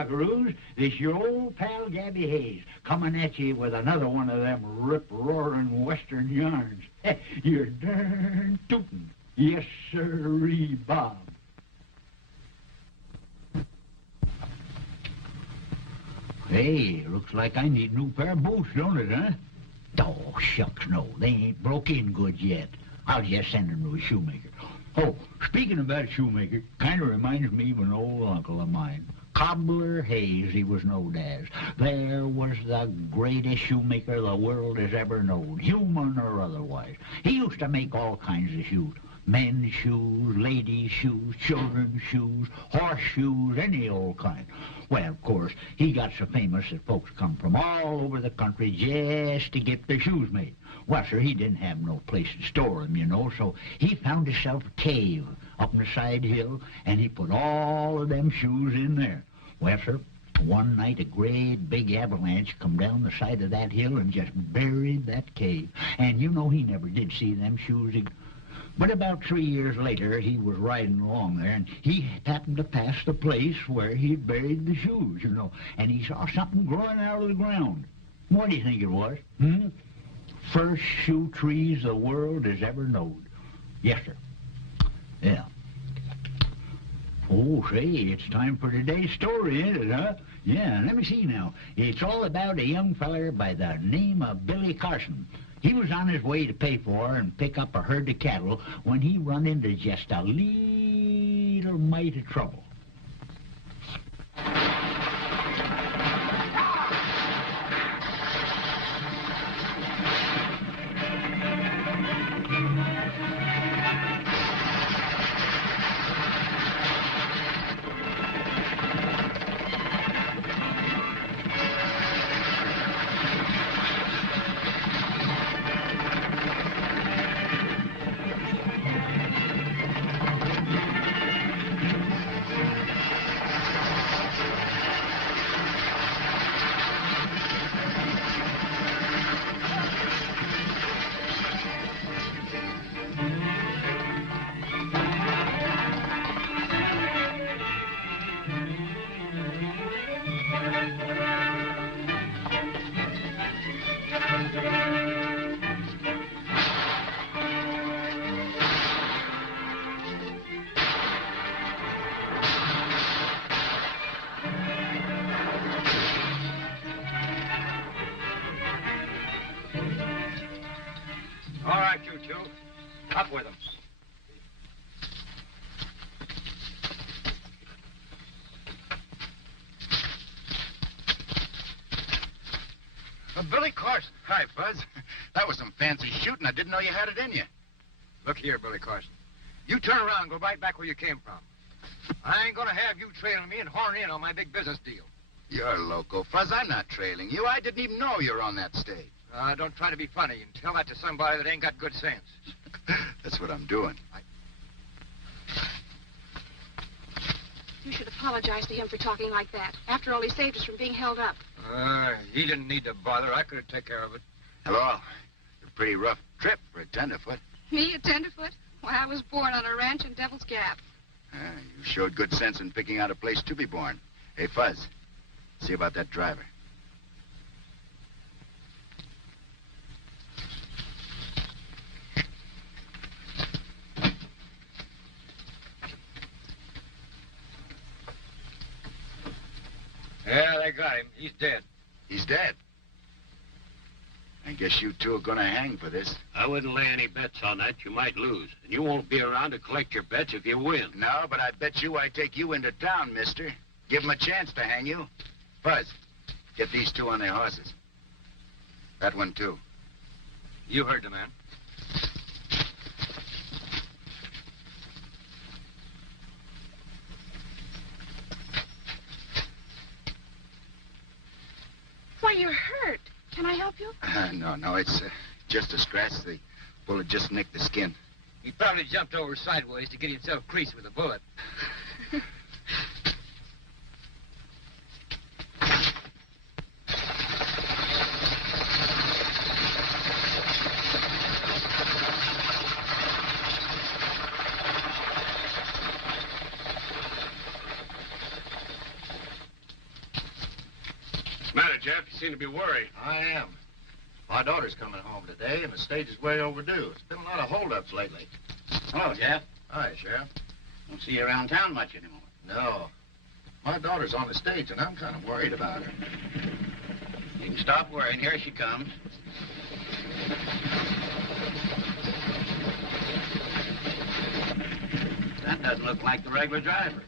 buckaroos. This your old pal Gabby Hayes, coming at you with another one of them rip-roaring western yarns. You're darn tootin'. Yes, sirree, Bob. Hey, looks like I need a new pair of boots, don't it, huh? Oh, shucks, no. They ain't broke in good yet. I'll just send them to a shoemaker. Oh, speaking of that shoemaker, kind of reminds me of an old uncle of mine. Cobbler Hayes, he was known as. There was the greatest shoemaker the world has ever known, human or otherwise. He used to make all kinds of shoes. Men's shoes, ladies' shoes, children's shoes, horseshoes, any old kind. Well, of course, he got so famous that folks come from all over the country just to get their shoes made. Well, sir, he didn't have no place to store them, you know, so he found himself a cave up in the side hill, and he put all of them shoes in there. Well, sir, one night a great big avalanche come down the side of that hill and just buried that cave. And you know he never did see them shoes again. But about 3 years later, he was riding along there, and he happened to pass the place where he'd buried the shoes, you know, and he saw something growing out of the ground. What do you think it was? First shoe trees the world has ever known. Yes, sir. Yeah. Oh, say, it's time for today's story, ain't it, huh? Yeah, let me see now. It's all about a young feller by the name of Billy Carson. He was on his way to pay for and pick up a herd of cattle when he run into just a little mite of trouble. All right, you two. Up with them. Billy Carson. Hi, Buzz. That was some fancy shooting. I didn't know you had it in you. Look here, Billy Carson. You turn around and go right back where you came from. I ain't gonna have you trailing me and horn in on my big business deal. You're loco, Fuzz. I'm not trailing you. I didn't even know you were on that stage. Don't try to be funny and tell that to somebody that ain't got good sense. That's what I'm doing. You should apologize to him for talking like that. After all, he saved us from being held up. He didn't need to bother. I could have taken care of it. Hello. A pretty rough trip for a tenderfoot. Me, a tenderfoot? Why, I was born on a ranch in Devil's Gap. You showed good sense in picking out a place to be born. Hey, Fuzz, see about that driver. Yeah, they got him. He's dead. He's dead. I guess you two are gonna hang for this. I wouldn't lay any bets on that. You might lose. And you won't be around to collect your bets if you win. No, but I bet you I take you into town, mister. Give 'em a chance to hang you. Fuzz, get these two on their horses. That one, too. You heard the man. Why, you're hurt. Can I help you? No, it's just a scratch. The bullet just nicked the skin. He probably jumped over sideways to get himself creased with a bullet. Jeff? You seem to be worried. I am. My daughter's coming home today, and the stage is way overdue. There's been a lot of holdups lately. Hello, Jeff. Hi, Sheriff. Don't see you around town much anymore. No. My daughter's on the stage, and I'm kind of worried about her. You can stop worrying. Here she comes. That doesn't look like the regular driver.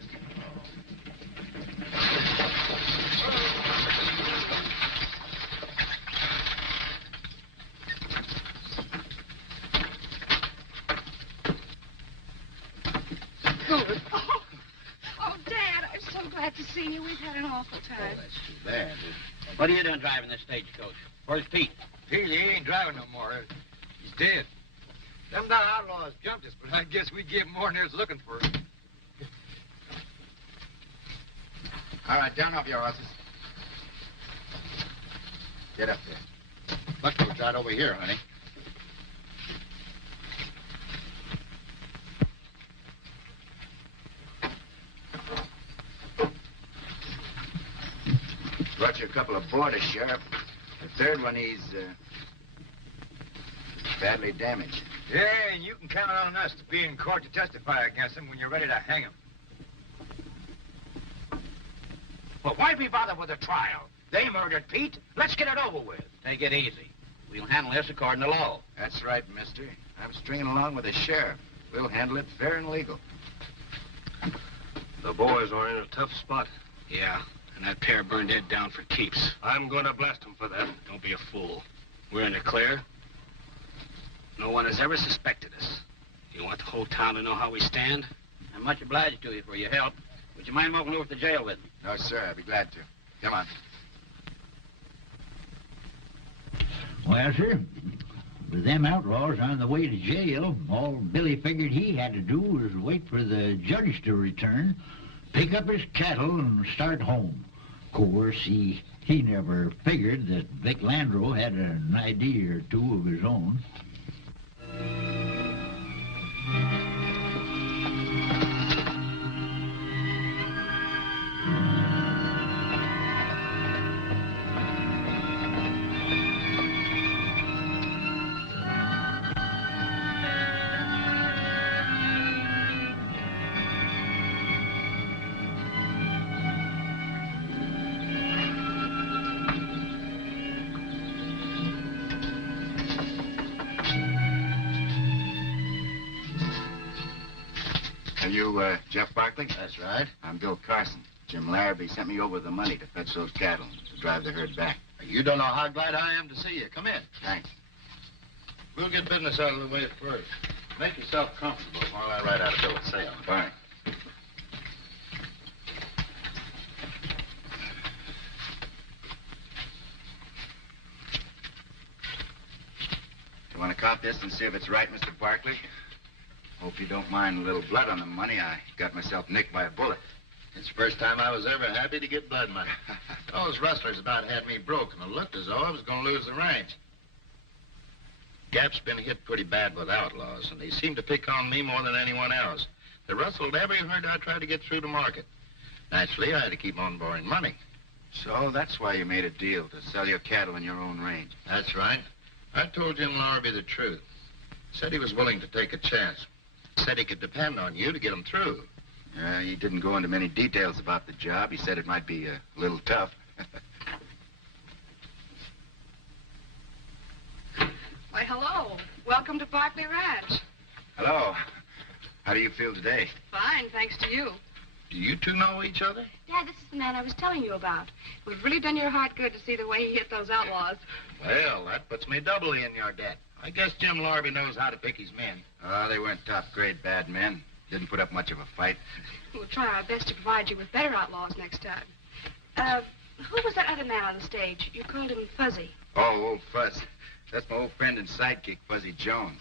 Oh, Dad, I'm so glad to see you. We've had an awful time. Oh, that's too bad. What are you doing driving this stagecoach? Where's Pete? Pete, he ain't driving no more. He's dead. Them down outlaws jumped us, but I guess we give more than there's looking for. All right, down off your horses. Get up there. Buckboat's right over here, honey. Brought you a couple of boarders, Sheriff. The third one, he's badly damaged. Yeah, and you can count on us to be in court to testify against him when you're ready to hang him. Well, why be bothered with a trial? They murdered Pete. Let's get it over with. Take it easy. We'll handle this according to law. That's right, mister. I'm stringing along with the sheriff. We'll handle it fair and legal. The boys are in a tough spot. Yeah, and that pair burned Ed down for keeps. I'm going to blast them for that. Don't be a fool. We're in the clear. No one has ever suspected us. You want the whole town to know how we stand? I'm much obliged to you for your help. Would you mind walking over to the jail with me? No, sir. I'd be glad to. Come on. Well, sir, with them outlaws on the way to jail, all Billy figured he had to do was wait for the judge to return, pick up his cattle, and start home. Of course, he never figured that Vic Landreau had an idea or two of his own. Jeff Barkley? That's right. I'm Bill Carson. Jim Larrabee sent me over the money to fetch those cattle to drive the herd back. You don't know how glad I am to see you. Come in. Thanks. We'll get business out of the way first. Make yourself comfortable while I write out a bill of sale. Fine. You want to count this and see if it's right, Mr. Barkley? Hope you don't mind a little blood on the money. I got myself nicked by a bullet. It's the first time I was ever happy to get blood money. Those rustlers about had me broke, and it looked as though I was going to lose the ranch. Gap's been hit pretty bad with outlaws, and they seem to pick on me more than anyone else. They rustled every herd I tried to get through to market. Naturally, I had to keep on borrowing money. So that's why you made a deal, to sell your cattle in your own range. That's right. I told Jim Larrabee the truth. Said he was willing to take a chance. Said he could depend on you to get him through. He didn't go into many details about the job. He said it might be a little tough. Why, hello. Welcome to Barkley Ranch. Hello. How do you feel today? Fine, thanks to you. Do you two know each other? Dad, this is the man I was telling you about. It would really done your heart good to see the way he hit those outlaws. Well, that puts me doubly in your debt. I guess Jim Larrabee knows how to pick his men. Oh, they weren't top-grade bad men. Didn't put up much of a fight. We'll try our best to provide you with better outlaws next time. Who was that other man on the stage? You called him Fuzzy. Oh, old Fuzz. That's my old friend and sidekick, Fuzzy Jones.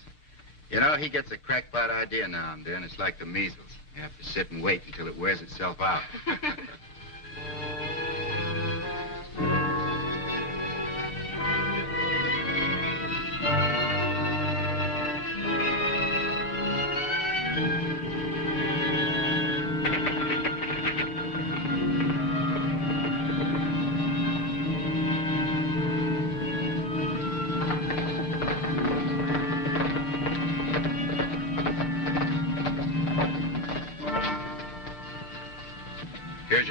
You know, he gets a crackpot idea now and then. It's like the measles. You have to sit and wait until it wears itself out.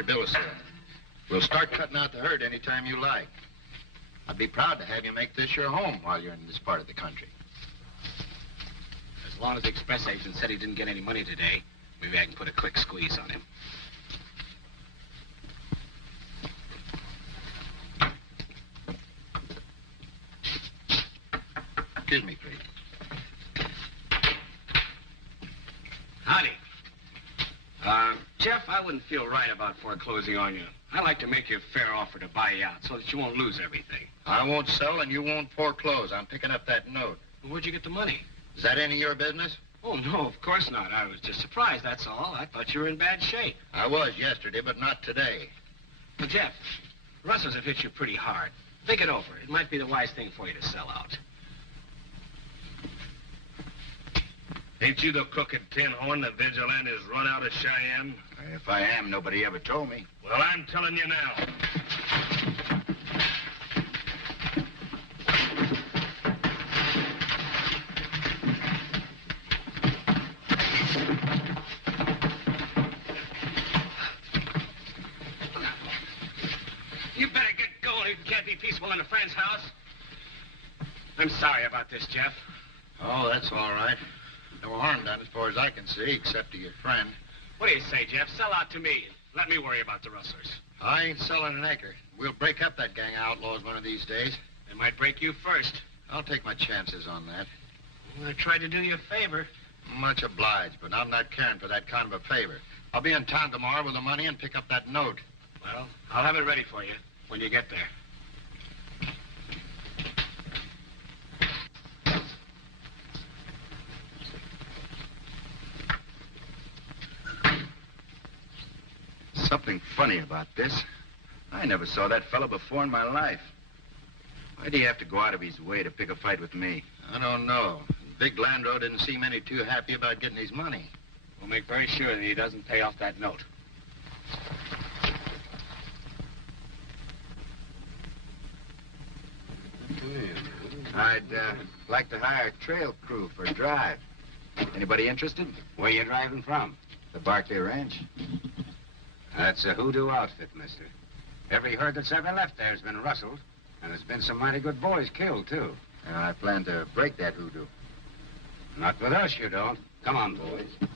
your bill of sale. We'll start cutting out the herd anytime you like. I'd be proud to have you make this your home while you're in this part of the country. As long as the express agent said he didn't get any money today, maybe I can put a quick squeeze on him. Excuse me, please. Howdy. Jeff, I wouldn't feel right about foreclosing on you. I'd like to make you a fair offer to buy you out so that you won't lose everything. I won't sell and you won't foreclose. I'm picking up that note. Well, where'd you get the money? Is that any of your business? Oh, no, of course not. I was just surprised, that's all. I thought you were in bad shape. I was yesterday, but not today. Well, Jeff, rustlers have hit you pretty hard. Think it over. It might be the wise thing for you to sell out. Ain't you the crooked tin horn the vigilantes run out of Cheyenne? If I am, nobody ever told me. Well, I'm telling you now. You better get going. You can't be peaceful in a friend's house. I'm sorry about this, Jeff. Oh, that's all right. No harm done as far as I can see, except to your friend. What do you say, Jeff? Sell out to me. Let me worry about the rustlers. I ain't selling an acre. We'll break up that gang of outlaws one of these days. They might break you first. I'll take my chances on that. Well, I tried to do you a favor. Much obliged, but I'm not caring for that kind of a favor. I'll be in town tomorrow with the money and pick up that note. Well, I'll have it ready for you when you get there. Something funny about this. I never saw that fellow before in my life. Why'd he have to go out of his way to pick a fight with me? I don't know. Big Landreau didn't seem any too happy about getting his money. We'll make very sure that he doesn't pay off that note. I'd like to hire a trail crew for a drive. Anybody interested? Where you driving from? The Barclay Ranch. That's a hoodoo outfit, mister. Every herd that's ever left there has been rustled, and there's been some mighty good boys killed, too. I plan to break that hoodoo. Not with us, you don't. Come on, boys.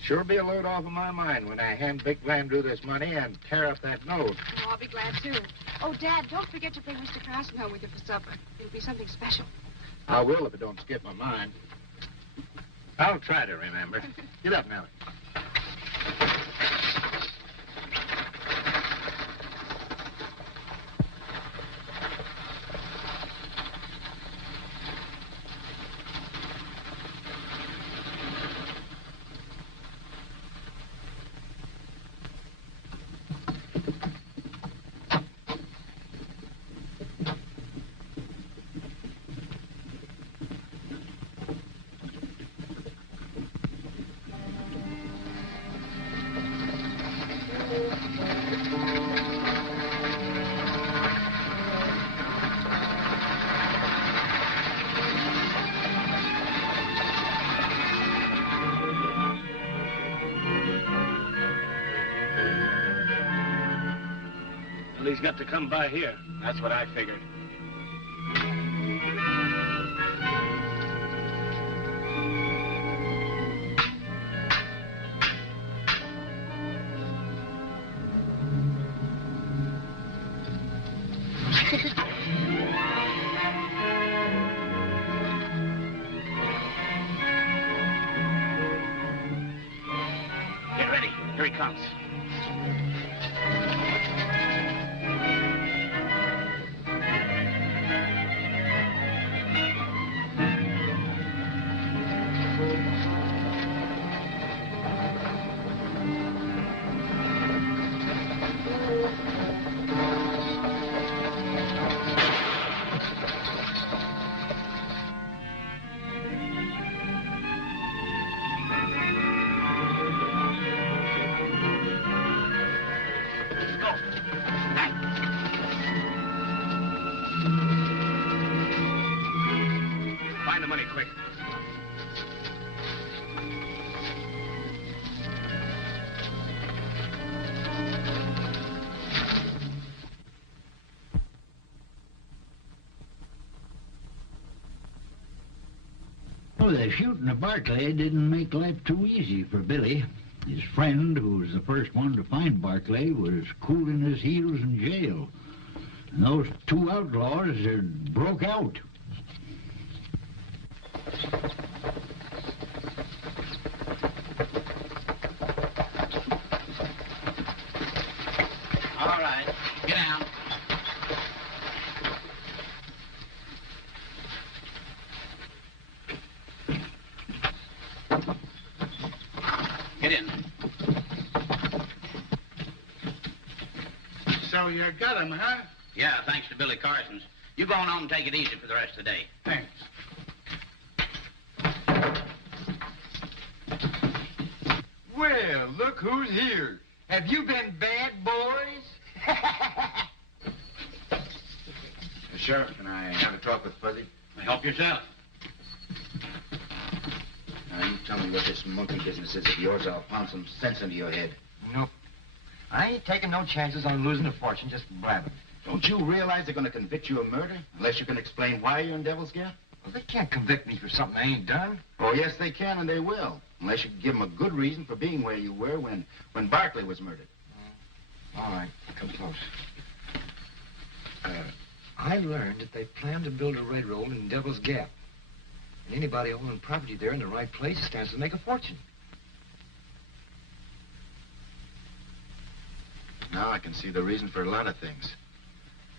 Sure be a load off of my mind when I hand Big Landreau this money and tear up that note. Oh, I'll be glad to. Oh, Dad, don't forget to bring Mr. Carson home with you for supper. It'll be something special. I will if it don't skip my mind. I'll try to remember. Get up, Nellie. Well, he's got to come by here. That's what I figured. Get ready. Here he comes. Oh, the shooting of Barclay didn't make life too easy for Billy. His friend, who was the first one to find Barclay, was cooling his heels in jail. And those two outlaws had broke out. All right, get down. Get in. So you got him, huh? Yeah, thanks to Billy Carson's. You go on home and take it easy for the rest of the day. Thanks. Well, look who's here. Have you been bad boys? Sheriff, can I have a talk with Fuzzy? Help yourself. Now, you tell me what this monkey business is of yours. I'll pound some sense into your head. Nope. I ain't taking no chances on losing a fortune just blabbing. Don't you realize they're going to convict you of murder unless you can explain why you're in Devil's Gap? Well, they can't convict me for something I ain't done. Oh, yes, they can, and they will. Unless you can give them a good reason for being where you were when Barclay was murdered. All right, come close. I learned that they plan to build a railroad in Devil's Gap. And anybody owning property there in the right place stands to make a fortune. Now I can see the reason for a lot of things.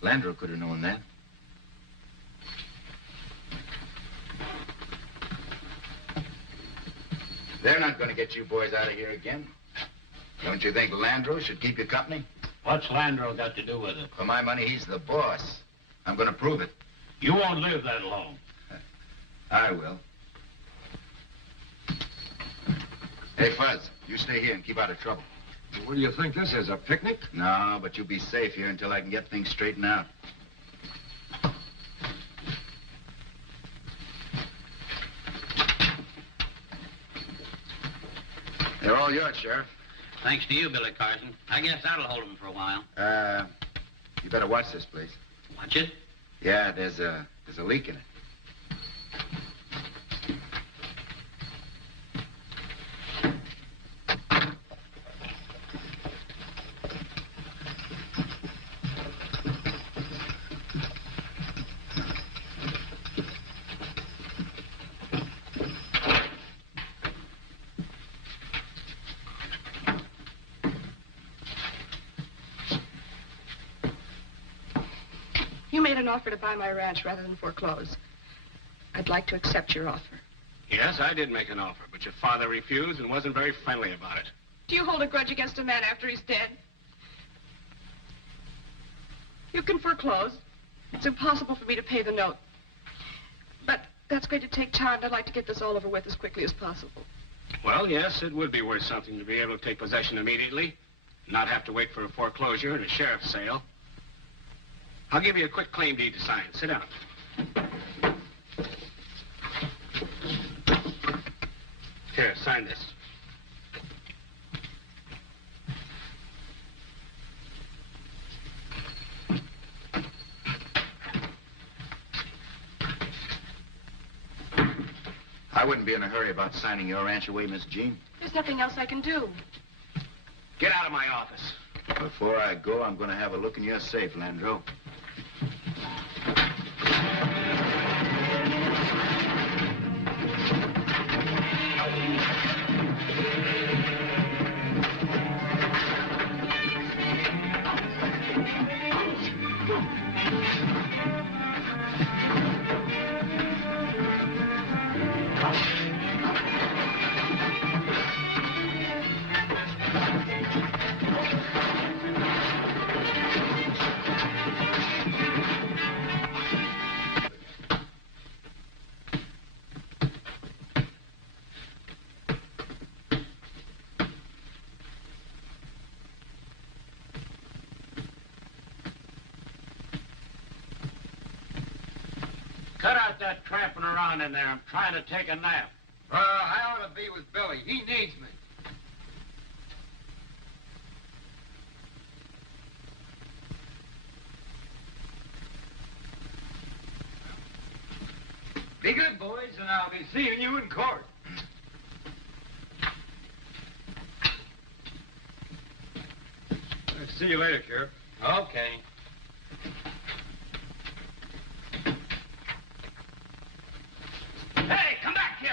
Landro could have known that. They're not going to get you boys out of here again. Don't you think Landro should keep you company? What's Landro got to do with it? For my money, he's the boss. I'm going to prove it. You won't live that long. I will. Hey, Fuzz, you stay here and keep out of trouble. What do you think this is, a picnic? No, but you'll be safe here until I can get things straightened out. They're all yours, Sheriff. Thanks to you, Billy Carson. I guess that'll hold him for a while. You better watch this, please. Watch it? Yeah, there's a leak in it. You made an offer to buy my ranch rather than foreclose. I'd like to accept your offer. Yes, I did make an offer, but your father refused and wasn't very friendly about it. Do you hold a grudge against a man after he's dead? You can foreclose. It's impossible for me to pay the note. But that's going to take time, and I'd like to get this all over with as quickly as possible. Well, yes, it would be worth something to be able to take possession immediately, not have to wait for a foreclosure and a sheriff's sale. I'll give you a quick claim deed to sign. Sit down. Here, sign this. I wouldn't be in a hurry about signing your ranch away, Miss Jean. There's nothing else I can do. Get out of my office. Before I go, I'm going to have a look in your safe, Landro. Cut out that tramping around in there. I'm trying to take a nap. I ought to be with Billy. He needs me. Be good, boys. and I'll be seeing you in court. See you later, Sheriff. Okay. Hey, come back here!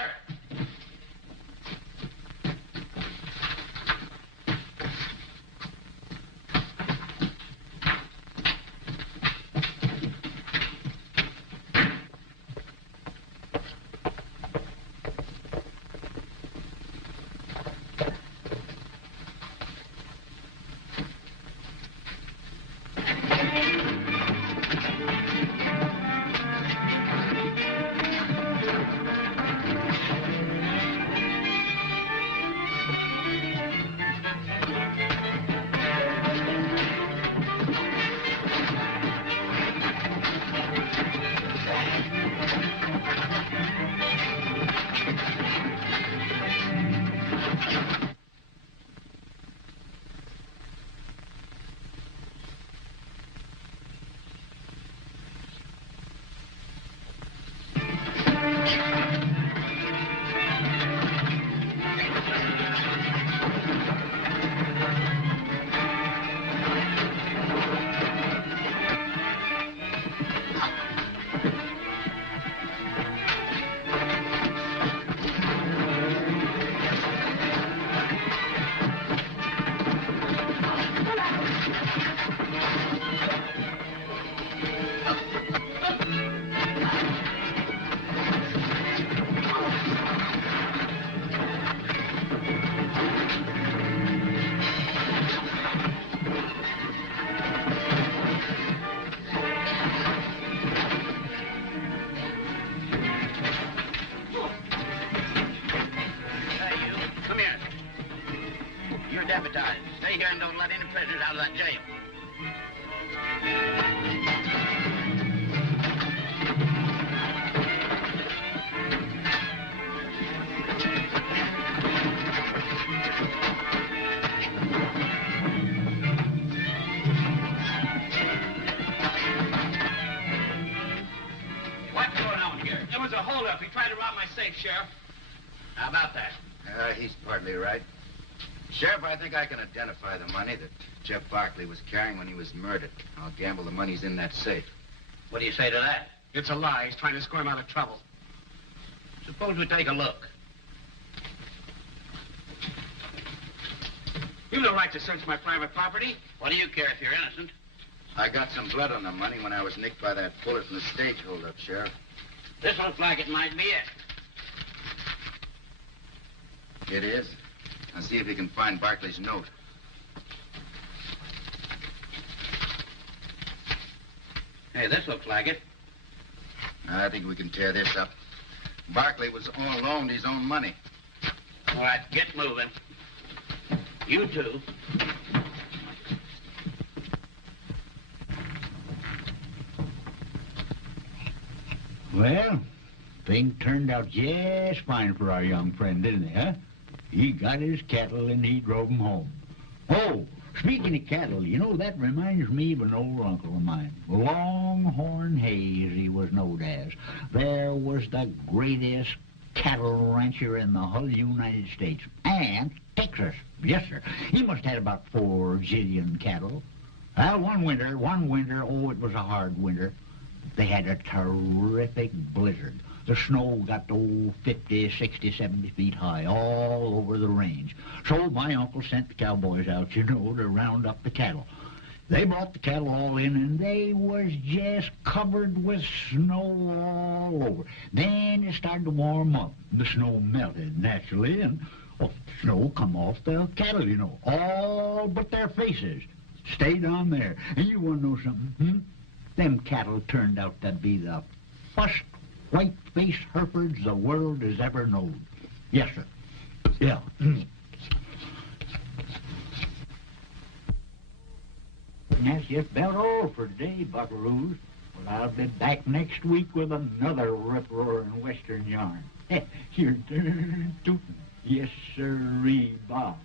Deputized. Stay here and don't let any prisoners out of that jail. What's going on here? There was a holdup. He tried to rob my safe, Sheriff. How about that? He's partly right. Sheriff, I think I can identify the money that Jeff Barkley was carrying when he was murdered. I'll gamble the money's in that safe. What do you say to that? It's a lie. He's trying to squirm out of trouble. Suppose we take a look. You've no right to search my private property. What do you care if you're innocent? I got some blood on the money when I was nicked by that bullet in the stage holdup, Sheriff. This looks like it might be it. It is. I'll see if we can find Barkley's note. Hey, this looks like it. I think we can tear this up. Barkley was all loaned his own money. All right, get moving. You too. Well, things turned out just fine for our young friend, didn't they, huh? He got his cattle and he drove 'em home. Oh, speaking of cattle, you know, that reminds me of an old uncle of mine. Longhorn Hayes, he was known as. There was the greatest cattle rancher in the whole United States. And Texas. Yes, sir. He must have had about 4 zillion cattle. Well, one winter, oh, it was a hard winter. They had a terrific blizzard. The snow got to 50, 60, 70 feet high all over the range. So my uncle sent the cowboys out, you know, to round up the cattle. They brought the cattle all in, and they was just covered with snow all over. Then it started to warm up. The snow melted, naturally, and the snow come off the cattle, you know, all but their faces. Stayed on there. And you want to know something, Them cattle turned out to be the first white-faced Herefords the world has ever known. Yes, sir. Yeah. And that's just about all for today, buckaroos. Well, I'll be back next week with another rip-roaring Western yarn. Your turn tootin'. Yes, sirree, Bob.